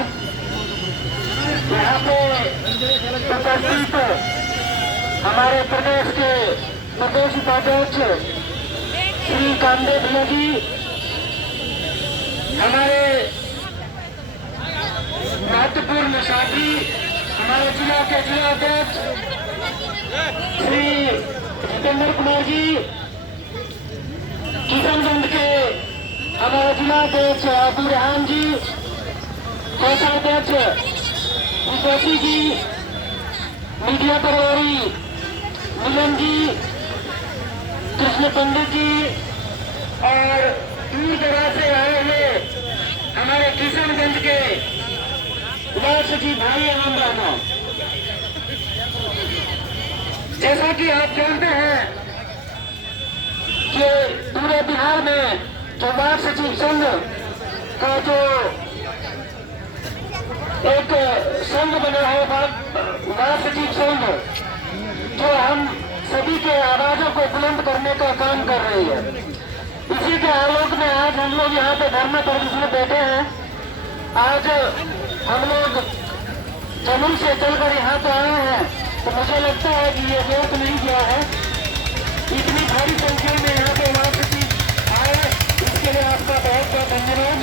धन्यवाद। यहाँ पे उपस्थित हमारे प्रदेश के प्रदेश उपाध्यक्ष श्री कामदेव भैया जी, हमारे महत्वपूर्ण साथी हमारे जिला के जिला अध्यक्ष श्री जितेंद्र कुमार जी, किशनगंज के हमारे जिला अध्यक्ष अबू रेहान जी, कोषाध्यक्ष जोशी जी, मीडिया प्रभारी मिलन जी, कृष्ण पंडित जी और दूर दराज से आए हुए हमारे किशनगंज के वार्ड सचिव भाई एवं बहनों, जैसा कि आप जानते हैं कि पूरे बिहार में जो वार्ड सचिव संघ का जो एक संघ बना है, वार्ड सचिव संघ, जो हम सभी के आवाजों को बुलंद करने का काम कर रही है। इसी के आलोक में आज हम लोग यहाँ पे धरना प्रदर्शन में बैठे हैं। आज हम लोग जमीन से चलकर यहाँ पे आए हैं, तो मुझे लगता है कि ये व्यर्थ नहीं गया है। इतनी भारी संख्या में यहाँ पे वार्ड सचिव आए, इसके लिए आपका बहुत बहुत धन्यवाद।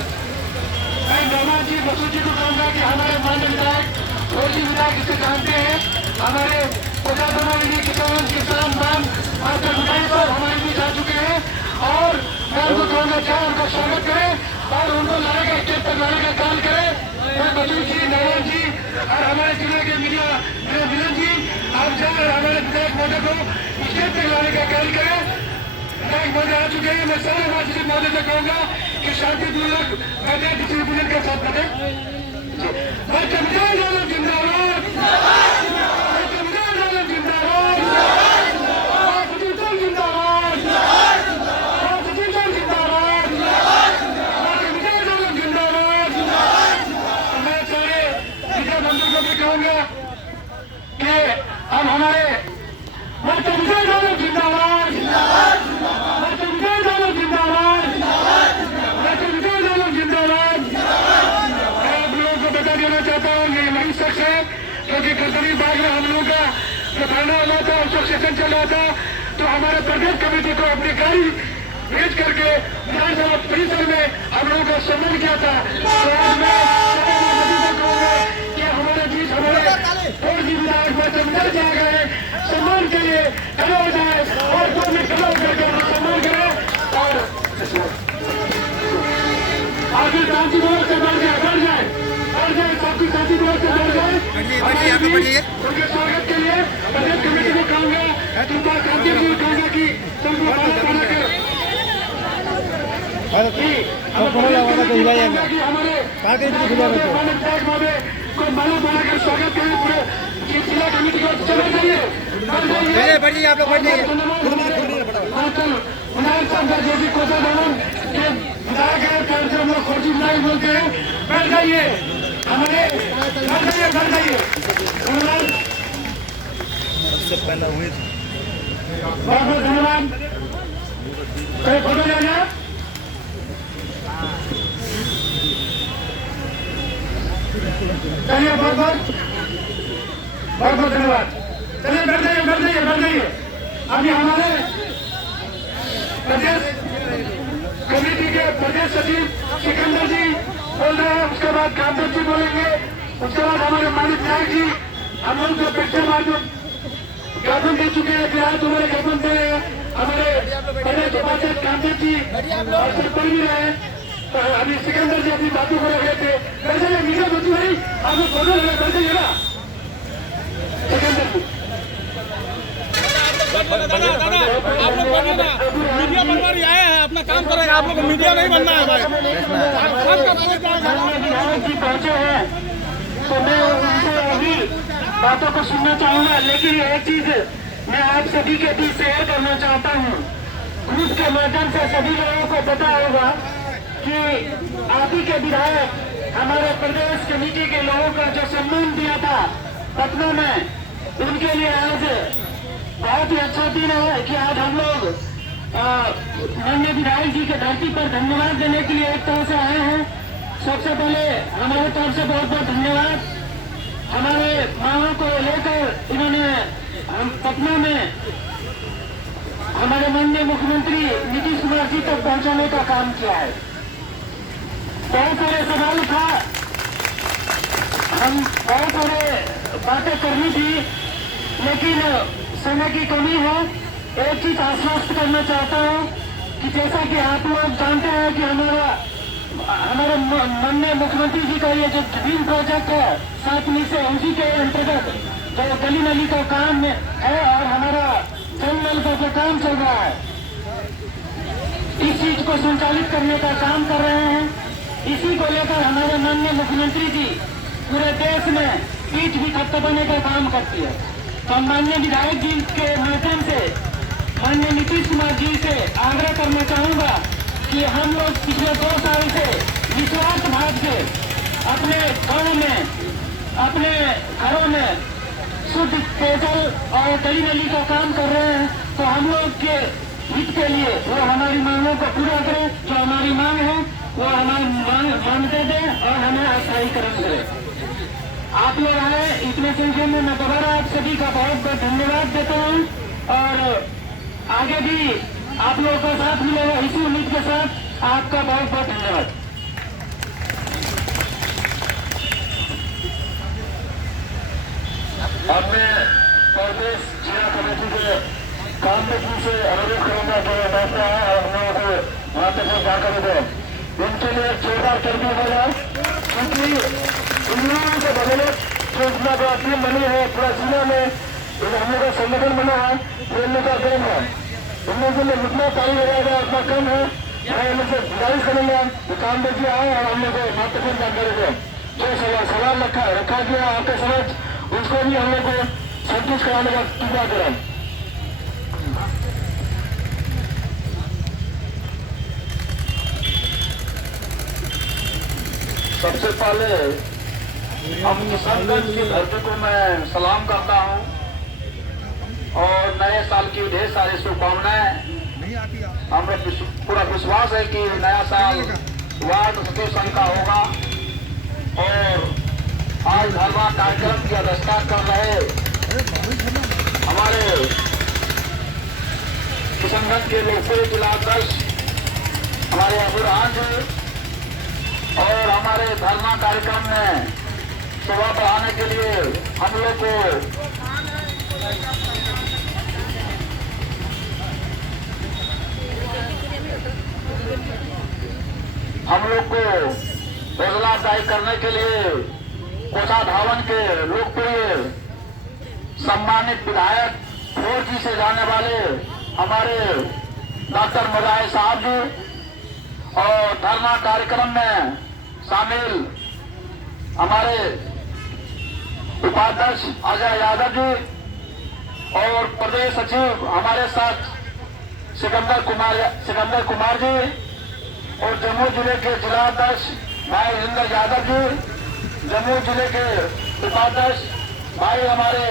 मैं नौमा जी बसु जी को कहूँगा कि हमारे मान्य विधायक और जी विधायक इसे जानते हैं, हमारे प्रजातंत्र किसान मान आपके विधायक पर हमारे बीच आ चुके हैं और मैं उनको कहूँगा क्या उनका स्वागत करें और उनको लाने का स्टेज पर लाने का काम करें। मैं बसु जी, नौमा जी और हमारे जिले के मीडिया मिलन जी, आप जाकर हमारे विधायक महोदय को स्टेज पर लाने का काम करें। विधायक महोदय आ चुके हैं। मैं सारे वासी महोदय से कहूँगा कि शांतिपूर्वक बैठे, डिसिप्लिन के साथ बैठे। जिंदाबाद, जिंदाबाद, हम हमारे जिंदाबाद, जिंदाबाद, जिंदाबाद। मैं आप लोगों को बता देना चाहता हूँ, ये वही शख्स है क्योंकि कस्तूरी बाग में हम लोगों का जो थाना हुआ था, उस वक्त सेशन चल रहा था, तो हमारे प्रदेश कमेटी को अपनी गाड़ी भेज करके विधानसभा परिसर में हम लोगों का सम्मान किया था। तो आज मैं कहूँगा कि हमारे बीच हमारे और भी विधायक में जा गए, सम्मान के लिए खड़े हो जाए और जो भी खड़ा करके सम्मान करें और आगे शांति व्यवस्था बढ़ जाए, सबकी शांति व्यवस्था बढ़ जाए। उनके स्वागत के लिए प्रदेश कमेटी को कहूँगा, तुमको शांति को कहूँगा कि तुमको बना कर हमारे माला बनाकर स्वागत करें। पूरे जिला कमेटी को चले जाइए, बढ़िए आप लोग बढ़िए। जो भी कोटा भवन के विधायक है, हम लोग खोजी विधायक बोलते हैं, बैठ जाइए, हमारे बैठ जाइए। बहुत बहुत धन्यवाद। कोई फोटो लेना, चलिए बहुत बहुत धन्यवाद। चलिए बैठ जाइए। अभी हमारे प्रदेश कमेटी के प्रदेश सचिव सिकंदर जी बोल रहे हैं, उसके बाद कामदेव जी बोलेंगे, उसके बाद हमारे मालिक नायक जी हम लोग जो पिक्चर बाद ज्ञापन दे चुके हैं, फिलहाल तुम्हारे ज्ञापन दे रहे हैं हमारे प्रदेश उपाध्यक्ष कामदेव जी और सब पढ़ भी रहे हैं। अभी सिकंदर जी अपनी बातों को रहे थे, वैसे मीडिया बच्चू भाई आपको फोटो लगा कर दीजिएगा। सिकंदर जी आप लोग बनिए ना, मीडिया बनवा रही आए हैं, अपना काम करेंगे। आप लोग को मीडिया नहीं बनना है भाई। पहुंचे हैं तो मैं उनसे अभी बातों को सुनना चाहूंगा, लेकिन एक चीज मैं आप सभी के बीच शेयर करना चाहता हूं। ग्रुप के माध्यम से सभी लोगों को पता होगा कि आप ही के विधायक हमारे प्रदेश कमेटी के लोगों का जो सम्मान दिया था पटना में, उनके लिए आज बहुत ही अच्छा दिन है कि आज हम लोग माननीय विधायक जी के धरती पर धन्यवाद देने के लिए एक तरह से आए हैं। सबसे पहले हमारे तरफ से बहुत बहुत धन्यवाद। हमारे मांगों को लेकर इन्होंने हम पटना में हमारे माननीय मुख्यमंत्री नीतीश कुमार जी तक पहुंचाने का काम किया है। बहुत सारे सवाल था, हम बहुत सारे बातें करनी थी, लेकिन समय की कमी है। एक चीज आश्वस्त करना चाहता हूं कि जैसा कि आप लोग जानते हैं कि हमारे माननीय मुख्यमंत्री जी का ये जो ड्रीम प्रोजेक्ट है 7 में से उसी के अंतर्गत जो गली नली का काम है और हमारा जल नल का जो काम चल रहा है, इस चीज को संचालित करने का काम कर रहे हैं। इसी को लेकर हमारे माननीय मुख्यमंत्री जी पूरे देश में पीठ भी थपथपाने का काम करती है। तो हम माननीय विधायक जी के माध्यम से माननीय नीतीश कुमार जी से आग्रह करना चाहूंगा कि हम लोग पिछले 2 साल से निस्वार्थ भाव से अपने गाँव में, अपने घरों में शुद्ध पेयजल और गली नली का काम कर रहे हैं। तो हम लोग के हित के लिए वो हमारी मांगों को पूरा करें। जो हमारी मांग है वो हमारी मांग मानते दें और हमें आस्थायीकरण करें। आप लोग आए इतने संख्या में, मैं दोबारा आप सभी का बहुत बहुत धन्यवाद देता हूँ और आगे भी आप लोगों का साथ मिलेगा, इसी उम्मीद के साथ आपका बहुत बहुत धन्यवाद। अब मैं प्रदेश जिला कमेटी के कामरेजी से अनुरोध करूंगा जो बैठा है और हम लोगों को महत्वपूर्ण जानकारी दें। इनके लिए जोरदार तरकीब होगा, क्योंकि इन लोगों के बदौलत जो इतना बड़ा टीम बनी है पूरा जिला में, हम लोग का संगठन बना है, खेलने का गेम है। इन लोगों के लिए जितना टाइम लगाएगा उतना कम है। मैं इन लोग से गुजारिश करूंगा कि कामरेजी आए और हम लोग को महत्वपूर्ण जानकारी दें। जो सवाल रखा गया आपके समझ, उसको भी हम लोग को संतुष्ट कराने का कृपा करें। सबसे पहले हम किशनगंज की धरती को मैं सलाम करता हूं और नए साल की ढेर सारी शुभकामनाएं। हमें पूरा विश्वास है कि नया साल वार्ड सदस्य का होगा और आज धर्मा कार्यक्रम की अध्यक्षता कर रहे हमारे किशनगंज के लोकप्रिय जिलाध्यक्ष हमारे अबुरहान जी और हमारे धर्मा कार्यक्रम में शोभा बढ़ाने के लिए हम लोग को हौसला अफजाई करने के लिए कोसा धावन के लोकप्रिय सम्मानित विधायक 4G से जाने वाले हमारे डॉक्टर मुजाहिद साहब जी और धरना कार्यक्रम में शामिल हमारे उपाध्यक्ष अजय यादव जी और प्रदेश सचिव हमारे साथ सिकंदर कुमार जी और जम्मू जिले के जिलाध्यक्ष भाई हरिंदर यादव जी, जम्मू जिले के उपाध्यक्ष भाई हमारे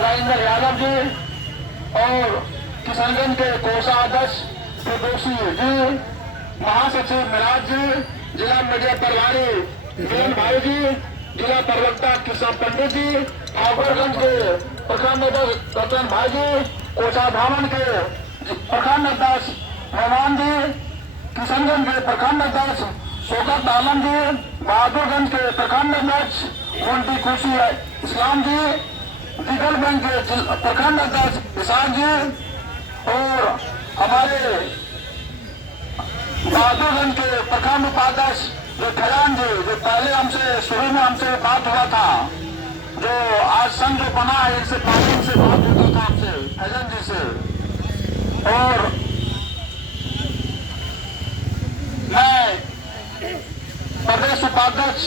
राजेंद्र यादव जी और किशनगंज के कोषाध्यक्ष प्रदोषी जी, महासचिव मिराज जी, जिला मीडिया प्रभारी वीरेंद्र भाई जी, जिला प्रवक्ता किशन पंडित जी, ठाकुरगंज के प्रखंड अध्यक्ष रतन भाई जी, कोसा धामन के प्रखंड अध्यक्ष मेहमान जी, किशनगंज के प्रखंड अध्यक्ष शौकत आलम जी, बहादुरगंज के प्रखंड अध्यक्ष मोन्टी खुशी इस्लाम जी, दिगलगंज के प्रखंड अध्यक्ष इसाक जी और हमारे बहादुरगंज के प्रखंड उपाध्यक्ष जो खजान जी, जो पहले हमसे शुरू में हमसे बात हुआ था, जो आज संघ जो बना है इनसे पार्टी से बात होता था हमसे खजान जी से। और मैं प्रदेश उपाध्यक्ष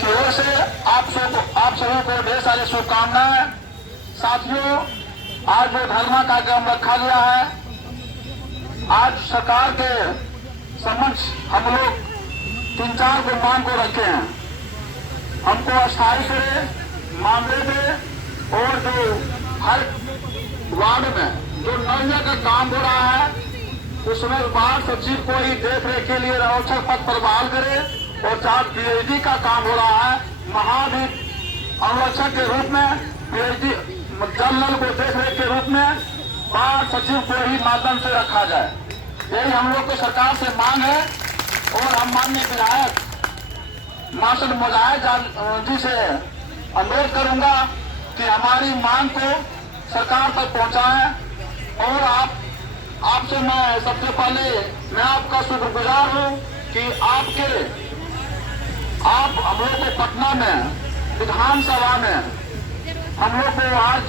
की ओर से आप सभी को ढेर सारी शुभकामनाएं। साथियों, आज जो धर्मा कार्यक्रम रखा गया है, आज सरकार के समक्ष हम लोग 3-4 को मांग को रखे हैं। हमको अस्थायी करे, मामले में और जो हर वार्ड में जो नल का काम हो रहा है उसमें बाढ़ सचिव को ही देख रेख के लिए रक्षक पद पर बहाल करे और जहाँ पीएचडी का काम हो रहा है महाभित अनुरक्षक के रूप में पीएचडी जल नल को देख रेख के रूप में बाढ़ सचिव को ही माध्यम से रखा जाए। यही हम लोग को सरकार से मांग है और हम माननीय विधायक मार्शल मुजाहिद जी से अनुरोध करूंगा कि हमारी मांग को सरकार तक पहुंचाएं। और आपसे मैं सबसे पहले मैं आपका शुक्रगुजार हूं कि आप हम लोग को पटना में विधानसभा में हम लोग को आज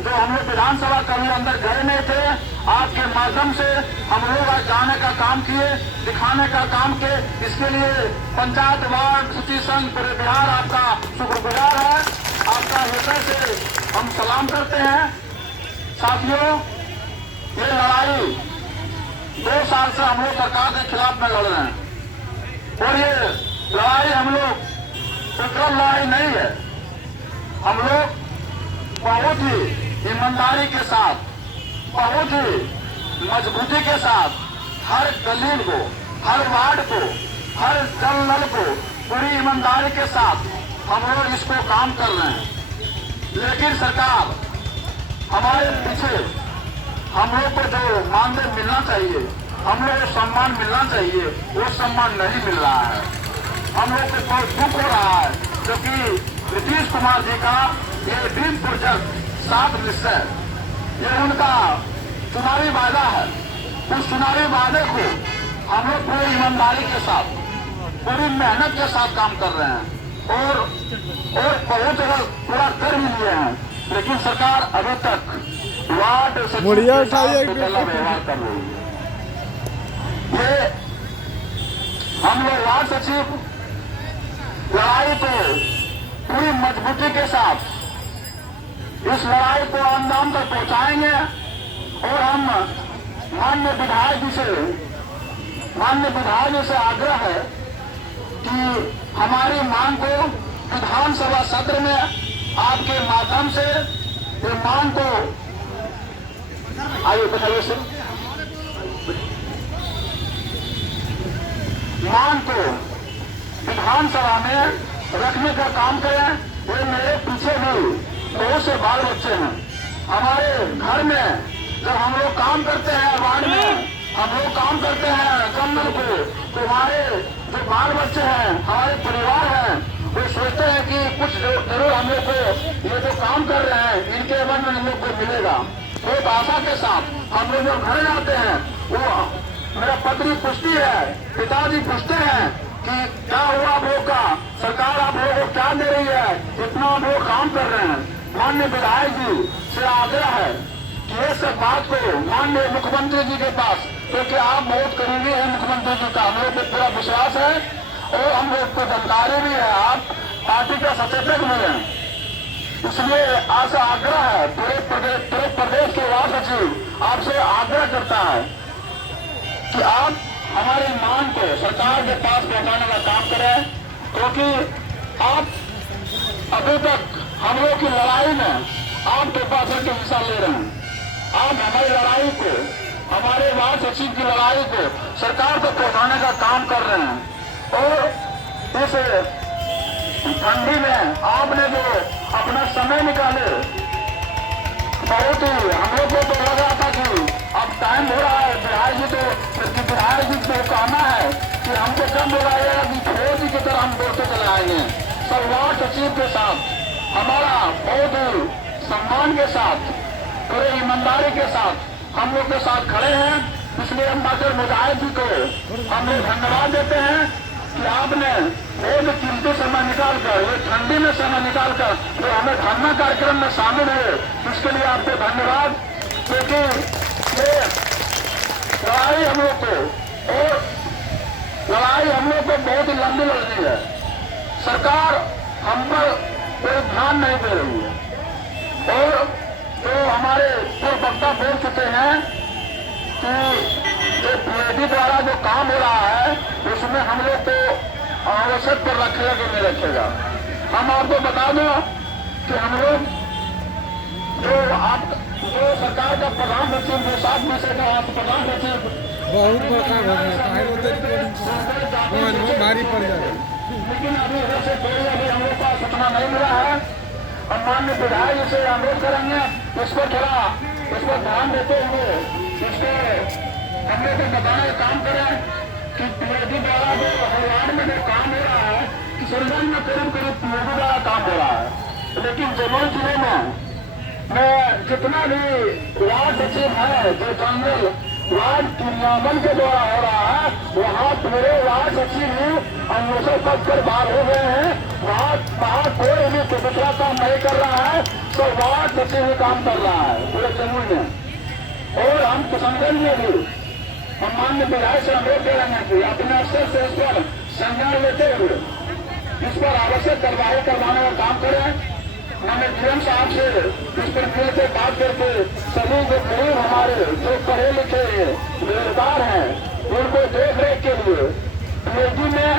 जो हम लोग विधानसभा कभी अंदर गए नहीं थे, आपके माध्यम से हम लोग आज जाने का काम किए, दिखाने का काम किए। इसके लिए पंचायत वार्ड सूची संघ पूरे बिहार आपका शुक्रगुजार है। आपका हृदय से हम सलाम करते हैं। साथियों, ये लड़ाई 2 साल से हम लोग सरकार के खिलाफ में लड़ रहे हैं और ये लड़ाई हम लोग पेट्रोल लड़ाई नहीं है। हम लोग बहुत ही ईमानदारी के साथ, बहुत ही मजबूती के साथ हर गली को, हर वार्ड को, हर जल नल को पूरी ईमानदारी के साथ हम लोग इसको काम कर रहे हैं। लेकिन सरकार हमारे पीछे हम लोग को जो मानदेय मिलना चाहिए, हम लोग को सम्मान मिलना चाहिए, वो सम्मान नहीं मिल रहा है। हम लोग को बहुत दुख हो रहा है क्योंकि नीतीश कुमार जी का ये ड्रीम प्रोजेक्ट 7 निश्चय ये उनका चुनावी वादा है। उस चुनावी वादे को हम लोग पूरी ईमानदारी के साथ, पूरी मेहनत के साथ काम कर रहे हैं और बहुत जगह पूरा कर भी लिए हैं। लेकिन सरकार अभी तक वार्ड सचिव के साथ गलत व्यवहार कर रही है। ये हम लोग वार्ड सचिव लड़ाई को पूरी मजबूती के साथ इस लड़ाई को अंजाम तक पहुंचाएंगे और हम माननीय विधायक जी से आग्रह है कि हमारी मांग को विधानसभा सत्र में आपके माध्यम से ये मांग को आइए बताइए सर, मांग को विधानसभा में रखने का काम करें। ये मेरे पीछे भी बहुत से बाल बच्चे हैं। हमारे घर में जब हम लोग काम करते हैं, वार्ड में हम लोग काम करते हैं जंगल को, तो हमारे जो बाल बच्चे हैं, हमारे परिवार हैं, वो सोचते हैं कि कुछ जरूर हम लोग को ये जो काम कर रहे हैं इनके मन में हम लोग को मिलेगा। बहुत आशा के साथ हम लोग जब घर जाते हैं, वो मेरा पत्नी पूछती है, पिताजी पूछते हैं कि क्या हुआ आप लोग का, सरकार आप लोगों को क्या दे रही है, इतना आप लोग काम कर रहे हैं। माननीय विधायक जी से आग्रह है कि ये सब बात को माननीय मुख्यमंत्री जी के पास, क्योंकि आप बहुत करीबी हैं मुख्यमंत्री जी का, हम लोग को पूरा विश्वास है और हम लोग को जानकारी भी है, आप पार्टी का सचेतक भी हैं। इसलिए आज आग्रह है, पूरे प्रदेश के वार्ड सचिव आपसे आग्रह करता है कि आप हमारी मांग को सरकार के पास पहुंचाने का काम करें, क्योंकि आप अभी तक हम लोग की लड़ाई में आपके पास के हिस्सा ले रहे हैं। आप हमारी लड़ाई को, हमारे वार्ड सचिव की लड़ाई को सरकार को पहुंचाने का काम कर रहे हैं। और इस ठंडी में आपने जो अपना समय निकाले, बहुत ही हम लोग को तो लग रहा था कि अब टाइम हो रहा है, विधायक जी को कहना है कि हमको कब बुलाएगा कि फौजी की तरह हम दौड़ते चले आएंगे। सब वार्ड सचिव के साथ हमारा बहुत ही सम्मान के साथ, पूरे ईमानदारी के साथ हम लोग के साथ खड़े हैं। इसलिए हम डॉक्टर मुजाहिद जी को हम लोग धन्यवाद देते हैं कि आपने बहुत कीमती समय निकालकर, ये ठंडी में समय निकालकर जो हमें धरना कार्यक्रम में शामिल हुए, इसके लिए आपको धन्यवाद। क्योंकि ये लड़ाई हम लोग को बहुत ही लंबी लड़नी है। सरकार हम पर कोई ध्यान नहीं दे रही है और जो हमारे पूर्व वक्ता बोल चुके हैं कि जो पीएचडी द्वारा जो काम हो रहा है उसमें हम लोग को आवश्यक पर रखेगा कि नहीं रखेगा। हम आपको बता दें कि हम लोग जो जो सरकार का प्रधान सचिव जो 7 में से का प्रधान सचिव बहुत बड़का हो गया है वो तो बहुत भारी पड़ जाएगा। लेकिन अभी उधर से कोई अभी हम लोग पास सूचना नहीं मिला है। हम माननीय विधायक से अनुरोध करेंगे इस पर थोड़ा इस पर ध्यान देते हुए इसको हम लोग को बताने का काम करें कि पीएचडी द्वारा जो हरियाणा में जो काम हो रहा है सरकार में करीब पीएचडी द्वारा काम हो रहा है। लेकिन जमुई जिले में जितना भी वार्ड सचिव है जो जनरल वार्ड क्रियान्वयन के द्वारा हो रहा है वहाँ पूरे वार्ड सचिव अन्वेषण पद पर बाहर हो गए हैं। वहाँ कोई भी दूसरा काम नहीं कर रहा है, सब वार्ड सचिव ही काम कर रहा है पूरे जमुई में। और हम किशनगंज में भी हम माननीय विधायक से अनुरोध करेंगे कि अपने स्तर से इस पर संज्ञान लेते हुए इस पर आवश्यक कार्यवाही करवाने का काम करें। मैंने डीएम साहब से इस प्रक्रिया से बात करके सभी जो गरीब हमारे जो पढ़े लिखे बेरोजगार हैं उनको देख रेख के लिए पीएचडी में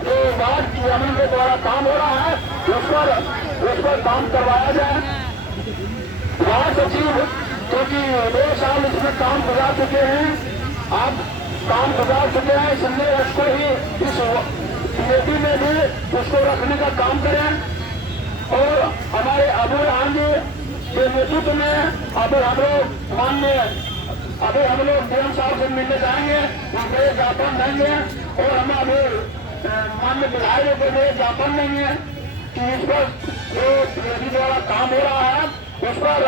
जो वार्ड की अमल के द्वारा काम हो रहा है उस पर काम करवाया जाए। वार्ड सचिव क्योंकि 2 साल इसमें काम गुजार चुके हैं, अब काम गुजार चुके हैं, इसलिए उसको ही इस पीएचडी में भी उसको रखने का काम करें। और हमारे अबू राम जी के नेतृत्व में अभी हम लोग माननीय डीएम साहब से मिलने जाएंगे, उनको ज्ञापन देंगे और हम अभी माननीय विधायक को ज्ञापन देंगे कि इस पर जो पीएचडी द्वारा काम हो रहा है उस पर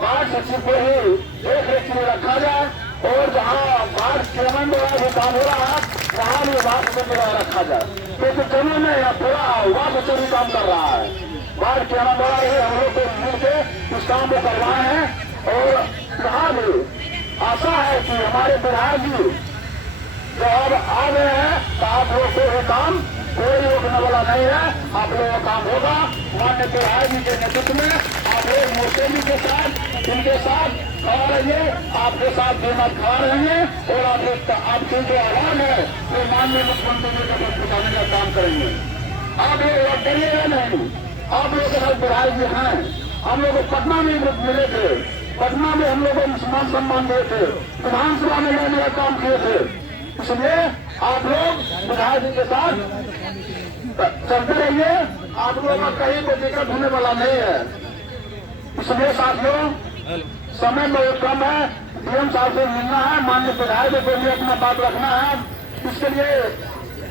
वार्ड सचिव को ही देख रेख के लिए रखा जाए और जहाँ वार्ड चेयरमैन द्वारा जो काम हो रहा है वहाँ भी वार्ड सचिव द्वारा रखा जाए। क्योंकि जमीन में यह पूरा वार्ड सचिव ही काम कर रहा है। वार्ड चेयरमैन द्वारा ही हम लोग को मिलकर इस काम को करवाए हैं और यहाँ भी आशा है कि हमारे विधायक जी जो अब आ गए हैं तो आप लोग को ये काम कोई रोकने वाला नहीं है, आप लोगों का काम होगा। माननीय विधायक जी के नेतृत्व में आप लोग मोर्चेली के साथ इनके साथ खड़ा रहिए, आपके साथ बेमत खड़ा रहेंगे और आपकी जो आवाज है वो माननीय मुख्यमंत्री जी को पहुंचाने का काम करेंगे। आप लोग डरिएगा नहीं, आप लोग के साथ विधायक जी हैं। हम लोग पटना में मिले थे, पटना में हम लोग को मुसलमान सम्मान दिए थे, विधानसभा में लेने का काम किए थे। इसलिए आप लोग विधायक जी के साथ चलते रहिए, आप लोगों का कहीं कोई दिक्कत होने वाला नहीं है। इसलिए साथियों समय बहुत कम है, डीएम साहब से मिलना है, माननीय विधायक को भी अपना बात रखना है। इसके लिए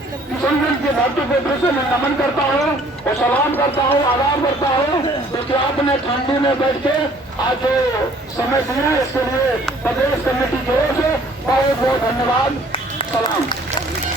किशनगंज की धरती को फिर से मैं नमन करता हूँ और सलाम करता हूँ, आभार करता हूँ क्योंकि आपने ठंडी में बैठ के आज जो समय दिया इसके लिए प्रदेश कमेटी की ओर से बहुत बहुत धन्यवाद। सलाम।